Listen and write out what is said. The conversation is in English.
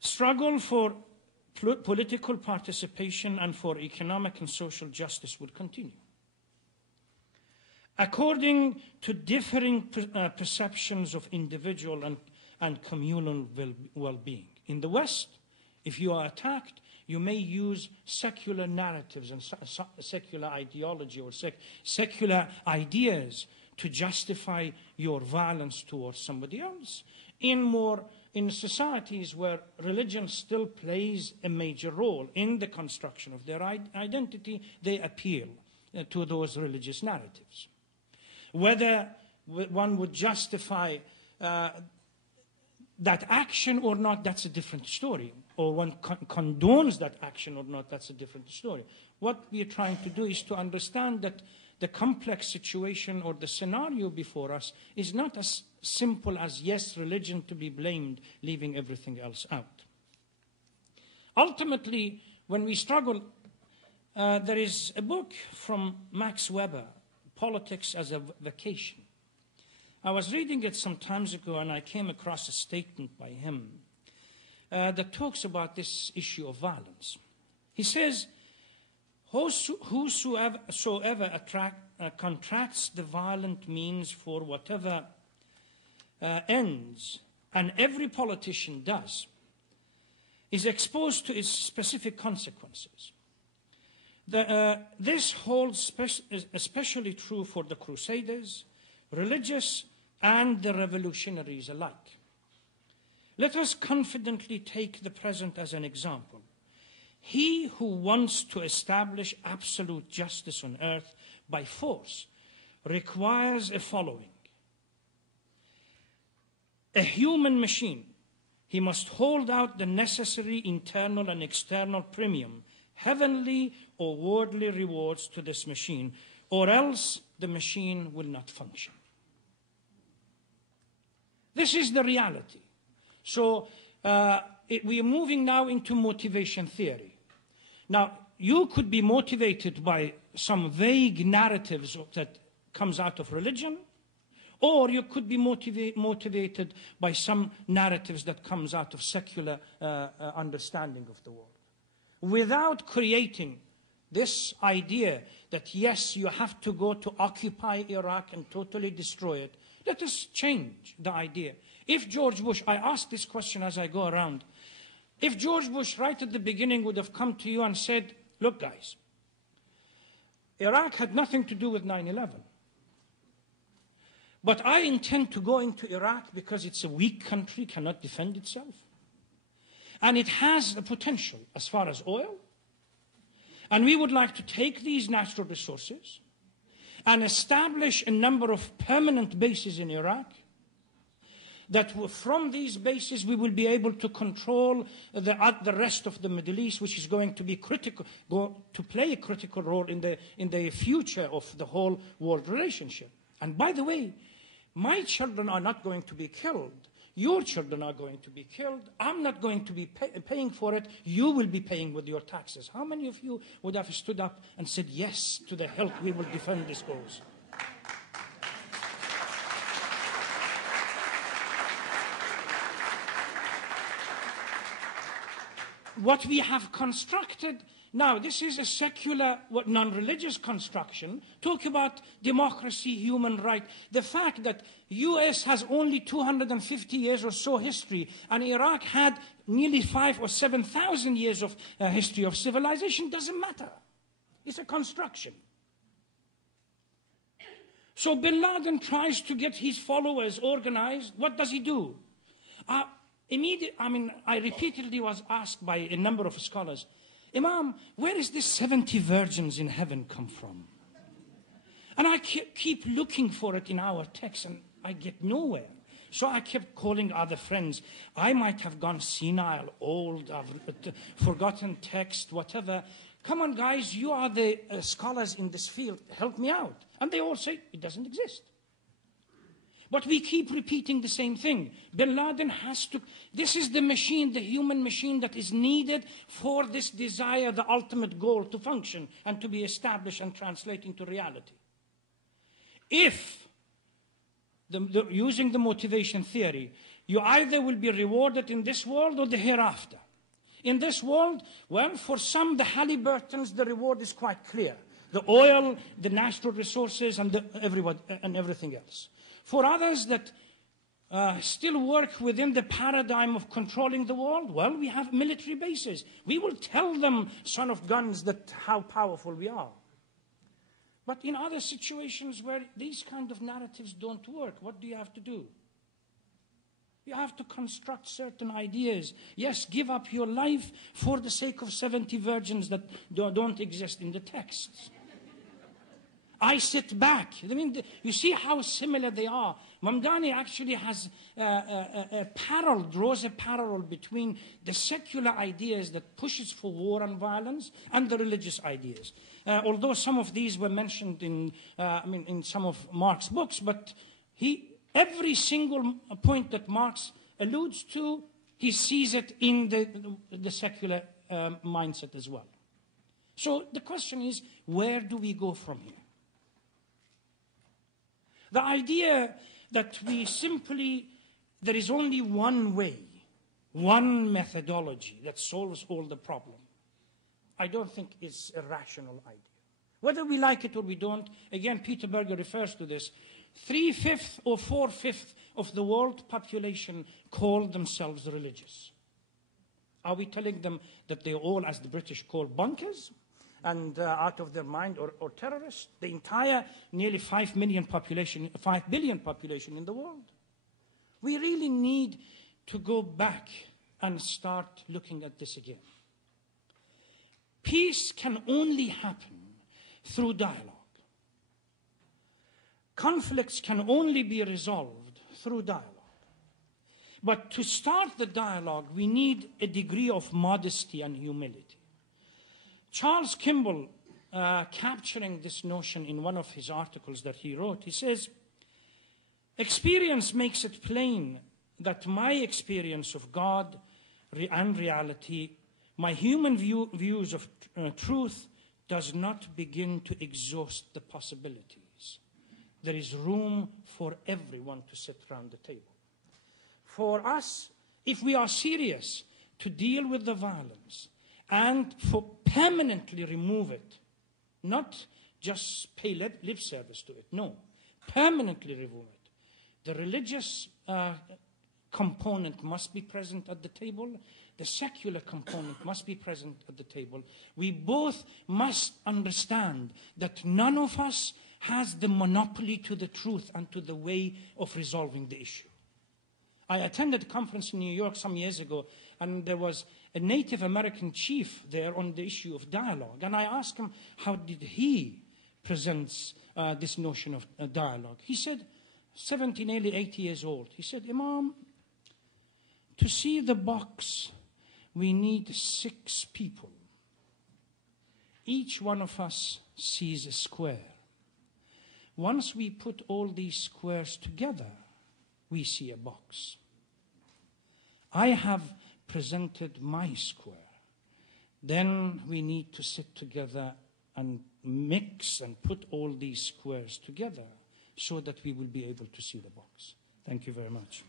struggle for political participation and for economic and social justice will continue. According to differing perceptions of individual and communal well-being. In the West, if you are attacked, you may use secular narratives and secular ideology or secular ideas to justify your violence towards somebody else. In societies where religion still plays a major role in the construction of their identity, they appeal to those religious narratives. Whether one would justify that action or not, that's a different story. Or one condones that action or not, that's a different story. What we are trying to do is to understand that the complex situation or the scenario before us is not as simple as, yes, religion to be blamed, leaving everything else out. Ultimately, when we struggle, there is a book from Max Weber, Politics as a Vacation. I was reading it some time ago and I came across a statement by him that talks about this issue of violence. He says, whosoever contracts the violent means for whatever ends, and every politician does, is exposed to its specific consequences. This holds especially true for the Crusaders, religious, and the revolutionaries alike. Let us confidently take the present as an example. He who wants to establish absolute justice on earth by force requires a following. A human machine. He must hold out the necessary internal and external premium, heavenly or worldly rewards to this machine, or else the machine will not function. This is the reality. So we are moving now into motivation theory. Now, you could be motivated by some vague narratives that comes out of religion, or you could be motivated by some narratives that comes out of secular understanding of the world. Without creating this idea that, yes, you have to go to occupy Iraq and totally destroy it, let us change the idea. If George Bush, I ask this question as I go around, if George Bush right at the beginning would have come to you and said, look guys, Iraq had nothing to do with 9/11. But I intend to go into Iraq because it's a weak country, cannot defend itself. And it has the potential as far as oil. And we would like to take these natural resources and establish a number of permanent bases in Iraq, that from these bases we will be able to control the rest of the Middle East, which is going to be critical, to play a critical role in the future of the whole world relationship. And by the way, my children are not going to be killed. Your children are going to be killed. I'm not going to be paying for it. You will be paying with your taxes. How many of you would have stood up and said yes to the help? We will defend this cause. What we have constructed now, this is a secular, non-religious construction. Talk about democracy, human rights. The fact that US has only 250 years or so history, and Iraq had nearly 5,000 or 7,000 years of history of civilization doesn't matter. It's a construction. So Bin Laden tries to get his followers organized. What does he do? I repeatedly was asked by a number of scholars, Imam, where is this 70 virgins in heaven come from? And I keep looking for it in our text, and I get nowhere. So I kept calling other friends. I might have gone senile, old, I've forgotten text, whatever. Come on, guys, you are the scholars in this field. Help me out. And they all say, it doesn't exist. But we keep repeating the same thing. Bin Laden has to, this is the machine, the human machine that is needed for this desire, the ultimate goal to function and to be established and translate into reality. If, using the motivation theory, You either will be rewarded in this world or the hereafter. In this world, well, for some, the Halliburtons, the reward is quite clear. The oil, the natural resources, and everything else. For others that still work within the paradigm of controlling the world, well, we have military bases. We will tell them, son of guns, that how powerful we are. But in other situations where these kind of narratives don't work, what do you have to do? You have to construct certain ideas. Yes, give up your life for the sake of 70 virgins that don't exist in the texts. I sit back. I mean, you see how similar they are. Mamdani actually has draws a parallel between the secular ideas that pushes for war and violence and the religious ideas. Although some of these were mentioned in some of Marx's books, but every single point that Marx alludes to, he sees it in the secular mindset as well. So the question is, where do we go from here? The idea that there is only one way, one methodology that solves all the problem, I don't think is a rational idea. Whether we like it or we don't, again, Peter Berger refers to this, 3/5 or 4/5 of the world population call themselves religious. Are we telling them that they're all, as the British call, bunkers and out of their mind or terrorists? The entire nearly 5 billion population in the world. We really need to go back and start looking at this again. Peace can only happen through dialogue. Conflicts can only be resolved through dialogue. But to start the dialogue, we need a degree of modesty and humility. Charles Kimball, capturing this notion in one of his articles that he wrote, he says, experience makes it plain that my experience of God and reality, my human views of truth, does not begin to exhaust the possibilities. There is room for everyone to sit around the table. For us, if we are serious to deal with the violence and for permanently remove it, not just pay lip service to it, no, permanently remove it. The religious component must be present at the table. The secular component must be present at the table. We both must understand that none of us has the monopoly to the truth and to the way of resolving the issue. I attended a conference in New York some years ago, and there was a Native American chief there on the issue of dialogue. And I asked him, how did he present this notion of dialogue? He said, 70, nearly 80 years old. He said, Imam, to see the box, we need 6 people. Each one of us sees a square. Once we put all these squares together, we see a box. I have presented my square. Then we need to sit together and mix and put all these squares together so that we will be able to see the box. Thank you very much.